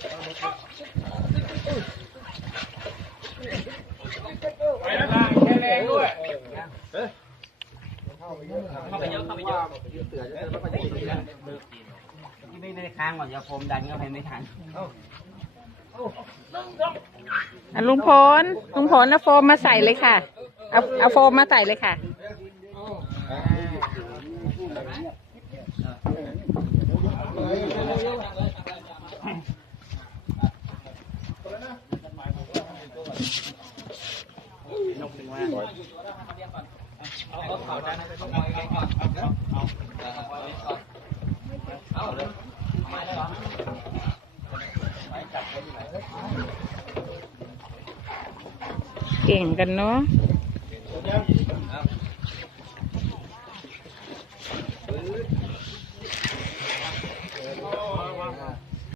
ที่ไม่ได้ค้างก่อนจะโฟมดันเข้าไปไม่ทันอะลุงพลลุงพลเอาโฟมมาใส่เลยค่ะ เอาเอาโฟมมาใส่เลยค่ะ เก่งกันเนาะ